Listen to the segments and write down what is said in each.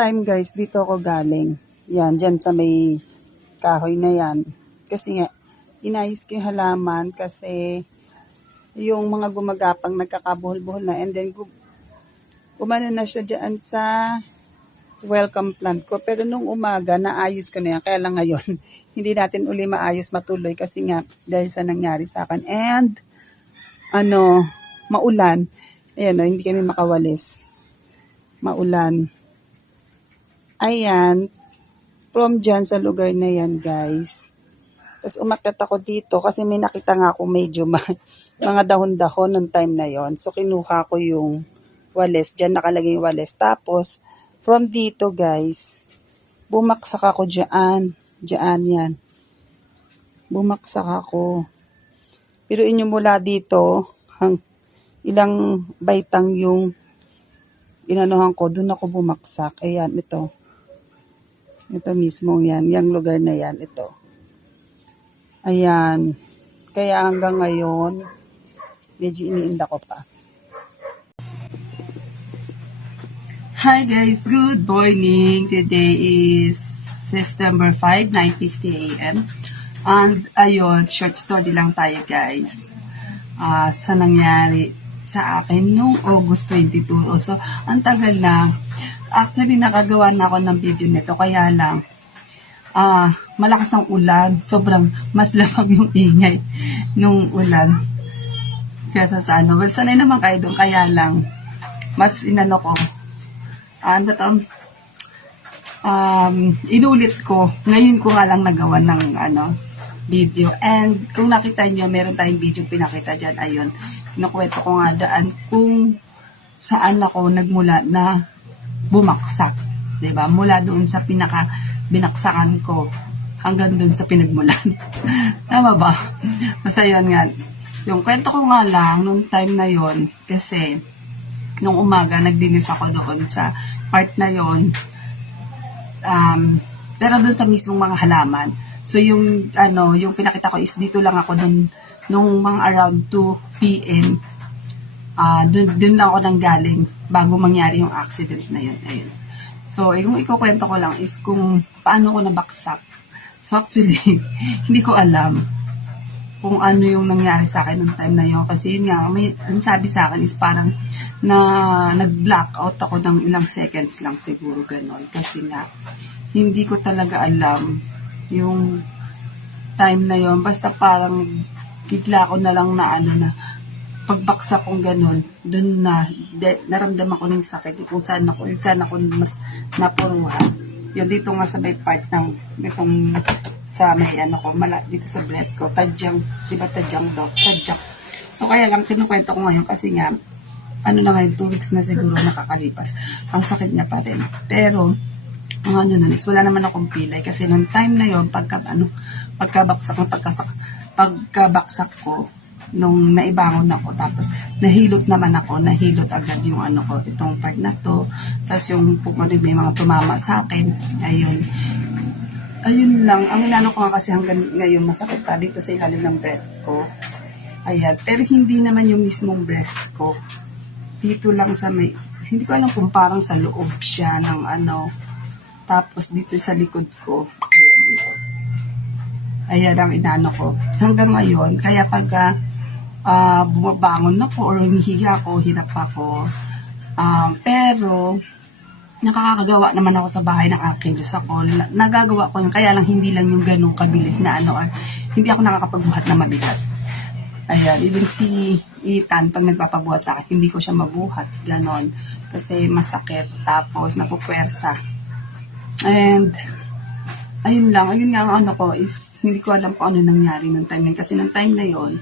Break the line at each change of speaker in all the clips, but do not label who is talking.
time guys, dito ako galing. Yan, dyan sa may kahoy na yan. Kasi nga, inayos ko yung halaman kasi yung mga gumagapang nagkakabuhol-buhol na and then umano na siya dyan sa welcome plant ko. Pero nung umaga, naayos ko na yan. Kaya lang ngayon, hindi natin uli maayos matuloy kasi nga dahil sa nangyari sa akin. And, ano, maulan. Ayan o, hindi kami makawalis. Maulan. Ayan. From dyan sa lugar na yan, guys. Tapos umakyat ako dito kasi may nakita nga ako medyo ma- mga dahon-dahon ng time na yon So kinuha ko yung wales. Diyan nakalagay yung wales. Tapos, from dito guys, bumaksak ako dyan. Dyan yan. Bumaksak ako. Pero inyo mula dito, hang, ilang baitang yung inanuhan ko, doon ako bumaksak. Ayan, ito. Ito mismo yan. Yung lugar na yan, ito. Ayan. Kaya hanggang ngayon, medyo iniinda ko pa. Hi guys, good morning. Today is September 5, 9.50 a.m. And ayun, short story lang tayo guys. Ah, sa nangyari sa akin noong August 22. So, ang tagal na. Actually, nakagawa na ako ng video nito. Kaya lang, ah, malakas ang ulan. Sobrang mas lamang yung ingay nung ulan. Kaya sa ano. Well, sanay naman kayo doon. Kaya lang, mas inano ko. Ah, ano? Um, inulit ko. Ngayon ko nga lang nagawa ng ano, video. And kung nakita nyo, meron tayong video pinakita dyan. Ayun, kinukwento ko nga daan kung saan ako nagmula na bumaksak. ba Mula doon sa pinaka binaksakan ko hanggang doon sa pinagmulan. Tama ba? Basta yun nga. Yung kwento ko nga lang nung time na yon kasi nung umaga nagdinis ako doon sa part na yon um, pero doon sa mismong mga halaman. So yung ano, yung pinakita ko is dito lang ako nung nung mga around 2 p.m. Ah, doon doon lang ako nang galing bago mangyari yung accident na yun. Ayun. So, yung ikukwento ko lang is kung paano ko nabaksak. So, actually, hindi ko alam kung ano yung nangyari sa akin nung time na yun. Kasi yun nga, may, ang sabi sa akin is parang na nag-blackout ako ng ilang seconds lang siguro ganon. Kasi nga, hindi ko talaga alam yung time na yon Basta parang bigla ko na lang na ano na pagbaksak kong ganun, dun na de, naramdaman ko ng sakit kung saan ako, yung saan ako mas napuruhan. Yun dito nga sa may part ng itong sa may ano ko, mala, dito sa breast ko, tadyang, di ba tadyang daw, tadyak. So kaya lang kinukwento ko ngayon kasi nga, ano na ngayon, two weeks na siguro nakakalipas. Ang sakit niya pa rin. Pero, ang ano nun is wala naman akong pilay kasi nung time na yon pagka ano pagkabaksak ng pagkasak pagkabaksak ko nung naibangon ako. Tapos nahilot naman ako. Nahilot agad yung ano ko itong part na to. Tapos yung pumunod may mga tumama sa akin. Ayun. Ayun lang. Ang inano ko nga kasi hanggang ngayon masakit pa dito sa ilalim ng breast ko. Ayan. Pero hindi naman yung mismong breast ko. Dito lang sa may hindi ko alam kung parang sa loob siya ng ano. Tapos dito sa likod ko. Ayan. Ayan ang inano ko. Hanggang ngayon kaya pagka ah, bumabangon ako or humihiga ako hirap ako Um, pero nakakagawa naman ako sa bahay ng aking Diyos ako. Na- Nagagawa ko yun, kaya lang hindi lang yung ganong kabilis na ano, or hindi ako nakakapagbuhat na mabigat. Ayan, even si Ethan, pag nagpapabuhat sa akin, hindi ko siya mabuhat, ganon. Kasi masakit, tapos napupwersa. And, ayun lang, ayun nga ang ano ko is, hindi ko alam kung ano nangyari ng time na yun. Kasi ng time na yon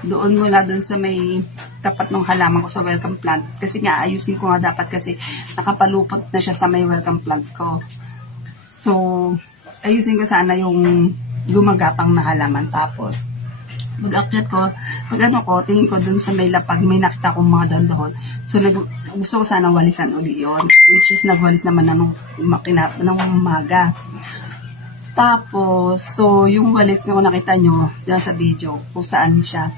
doon mula doon sa may tapat ng halaman ko sa welcome plant. Kasi nga, ayusin ko nga dapat kasi nakapalupot na siya sa may welcome plant ko. So, ayusin ko sana yung gumagapang na halaman. Tapos, pag-akyat ko, pag ano ko, tingin ko dun sa may lapag, may nakita akong mga dandahon. So, nag, gusto ko sana walisan uli yun. Which is, nagwalis naman na makina, nung umaga. Tapos, so, yung walis nga kung nakita nyo sa video, kung saan siya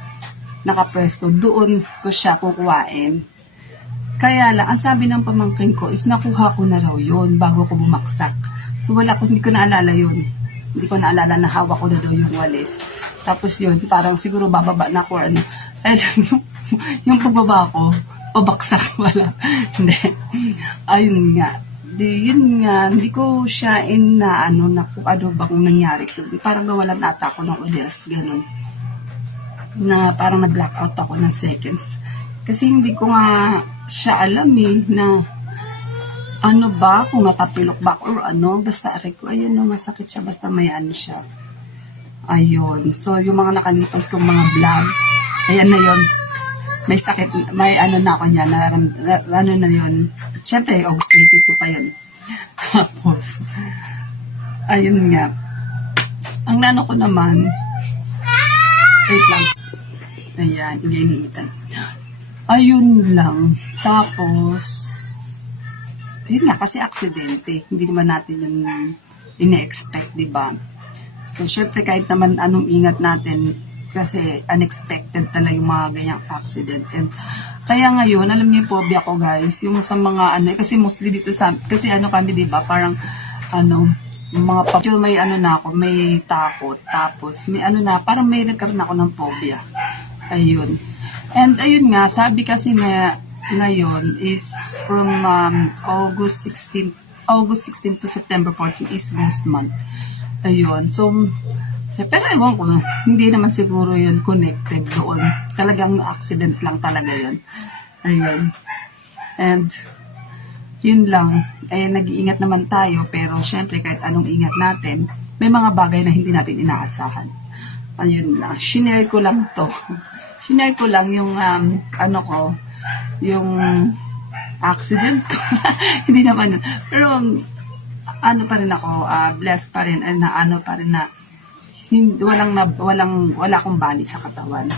nakapwesto, doon ko siya kukuhain. Kaya lang, ang sabi ng pamangkin ko is nakuha ko na raw yun bago ko bumaksak. So wala ko, hindi ko naalala yun. Hindi ko naalala na hawak ko na daw yung walis. Tapos yun, parang siguro bababa na ako ano. Ay, yung, yung pagbaba ko, pabaksak wala. Hindi. Ayun nga. Di, yun nga, hindi ko siya in na ano, na kung ano bang nangyari. Parang nawalan ata ako ng ulit. Ganun na parang na-blackout ako ng seconds. Kasi hindi ko nga siya alam eh, na ano ba, kung natapilok ba or ano, basta aray ko, ayun no, masakit siya, basta may ano siya. Ayun. So, yung mga nakalipas kong mga vlog, ayan na yun. May sakit, may ano na ako niya, na, na, ano na yun. Siyempre, August 22 pa yun. Tapos, ayun nga. Ang nano ko naman, wait lang. Ayan, iniinitan. Ayun lang. Tapos, yun nga, kasi aksidente. Hindi naman natin yun ine-expect, di ba? So, syempre, kahit naman anong ingat natin, kasi unexpected talaga yung mga ganyang accident. And, kaya ngayon, alam niyo po, phobia ko guys, yung sa mga ano, kasi mostly dito sa, kasi ano kami, di ba, parang, ano, mga pap, may ano na ako, may takot, tapos, may ano na, parang may nagkaroon ako ng phobia. Ayun. And ayun nga, sabi kasi nga ngayon is from um, August 16 August 16 to September 14 is ghost month. Ayun. So, eh, pero ewan ko, hindi naman siguro yun connected doon. Talagang accident lang talaga yun. Ayun. And, yun lang. Eh, nag-iingat naman tayo, pero syempre kahit anong ingat natin, may mga bagay na hindi natin inaasahan. Ayun lang. Shinare ko lang to. Shinare ko lang yung, um, ano ko, yung accident ko. hindi naman yun. Pero, ano pa rin ako, ah, blessed pa rin, na ano pa rin na, hindi, walang, walang, wala akong bali sa katawan.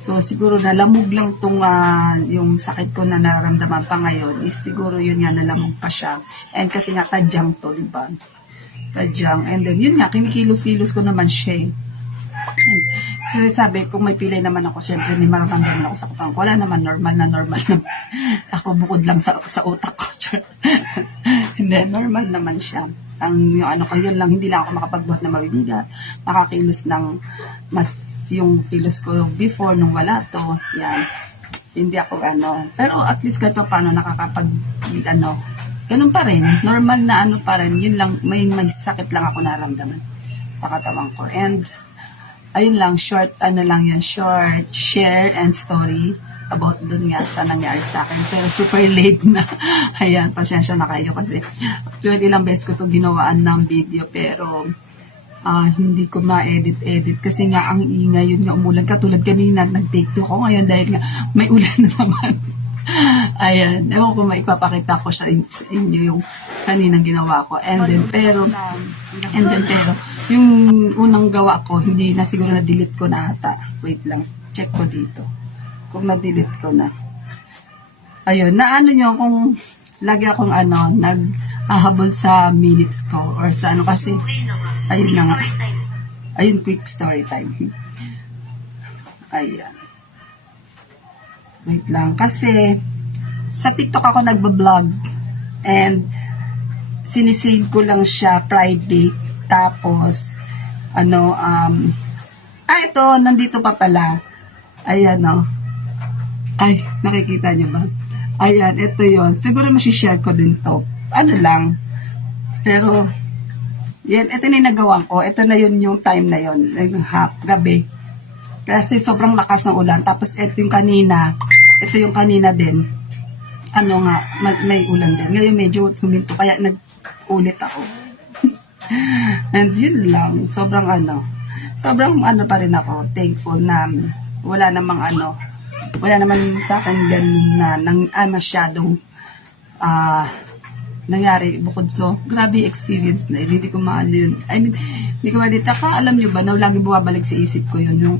So, siguro nalamog lang tong, ah, yung sakit ko na nararamdaman pa ngayon, is siguro yun nga, nalamog pa siya. And kasi nga, tadyang to, di ba? Tadyang. And then, yun nga, kinikilos-kilos ko naman siya eh. Kasi sabi, kung may pilay naman ako, syempre may mararamdaman ako sa katawan ko. Wala naman, normal na normal na. ako bukod lang sa, sa utak ko. Hindi, normal naman siya. Ang yung ano ko, yun lang, hindi lang ako makapagbuhat na mabibigat. Makakilos ng mas yung kilos ko before nung wala to. Yan. Hindi ako ano. Pero at least kahit pa paano nakakapag ano, ganun pa rin. Normal na ano pa rin. Yun lang, may, may sakit lang ako naramdaman sa katawan ko. And ayun lang, short, ano lang yan, short share and story about dun nga sa nangyari sa akin. Pero super late na. Ayan, pasensya na kayo kasi actually ilang beses ko to ginawaan ng video pero ah, hindi ko ma-edit-edit kasi nga ang ingay yun nga umulan. Katulad kanina, nag-take two ko ngayon dahil nga may ulan na naman. Ayan, ewan ko maipapakita ko sa inyo yung kaninang ginawa ko. And then, pero, and then, pero, yung unang gawa ko, hindi na siguro na-delete ko na ata. Wait lang, check ko dito. Kung na-delete ko na. Ayun, na ano nyo, kung lagi akong ano, nag-ahabol sa minutes ko or sa ano kasi, ayun na nga. Ayun, quick story time. Ayan. Wait lang. Kasi, sa TikTok ako nagbablog. And, sinisave ko lang siya private. Tapos, ano, um, ah, ito, nandito pa pala. Ayan, no. Ay, nakikita niyo ba? Ayan, ito yon Siguro masishare ko din to. Ano lang. Pero, yan, ito na yung nagawa ko. Ito na yun yung time na yun. Yung hap, gabi. Kasi sobrang lakas ng ulan. Tapos ito yung kanina. Ito yung kanina din. Ano nga, ma- may ulan din. Ngayon medyo huminto. Kaya nag-ulit ako. And yun lang. Sobrang ano. Sobrang ano pa rin ako. Thankful na wala namang ano. Wala naman sa akin ganun na nang, ah, masyadong ah nangyari bukod so grabe experience na hindi ko maano yun. I mean hindi ko malita ka alam nyo ba na lagi bumabalik sa isip ko yun yung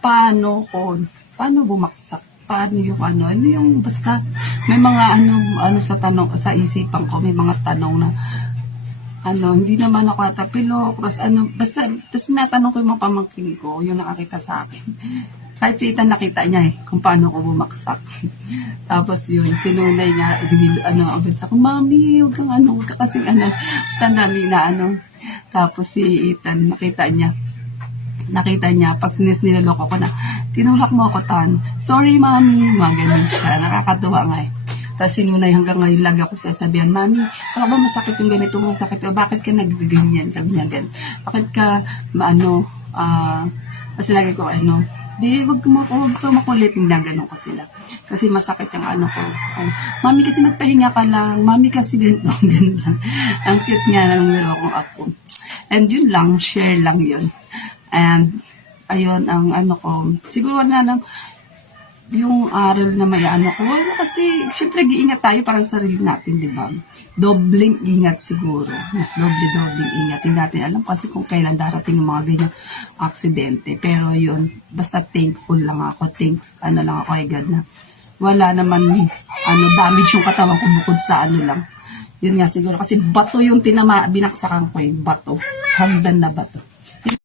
paano ko paano bumaksak? Paano yung ano? Ano yung basta may mga ano ano sa tanong sa isipan ko may mga tanong na ano hindi naman ako atapilok tapos ano basta tapos natanong ko yung mga pamangkin ko yung nakakita sa akin Kahit si Ethan nakita niya eh, kung paano ko bumaksak. Tapos yun, sinunay niya, ano, agad sa akin, Mami, huwag kang ano, huwag ka kasing ano, namin na ano. Tapos si Ethan, nakita niya, nakita niya, pag sinis niloloko ko na, tinulak mo ako, Tan. Sorry, Mami. Mga ganun siya. Nakakatuwa nga eh. Tapos sinunay hanggang ngayon lagi ako sasabihan, Mami, baka ba masakit yung ganito, masakit bakit ka nagganyan, niya ganun. Bakit ka, maano, ah, kasi lagi ko, ano, di, wag wag ka makulit, na ganun ko sila. Kasi masakit yung ano ko. Oh, Mami, kasi magpahinga ka lang. Mami, kasi ganito, ganun lang. Ang cute nga ng nilo kong apo. And yun lang, share lang yun. And, ayun, ang ano ko, siguro na lang, yung aral na may ano ko, ano kasi, syempre, giingat tayo para sa sarili natin, di ba? Dobling ingat siguro. Mas doble-dobling ingat. Hindi natin alam kasi kung kailan darating yung mga ganyang aksidente. Pero yun, basta thankful lang ako. Thanks, ano lang ako kay God na wala naman, ano, damage yung katawan ko bukod sa ano lang. Yun nga siguro, kasi bato yung tinama, binaksakan ko eh, bato. Hagdan na bato.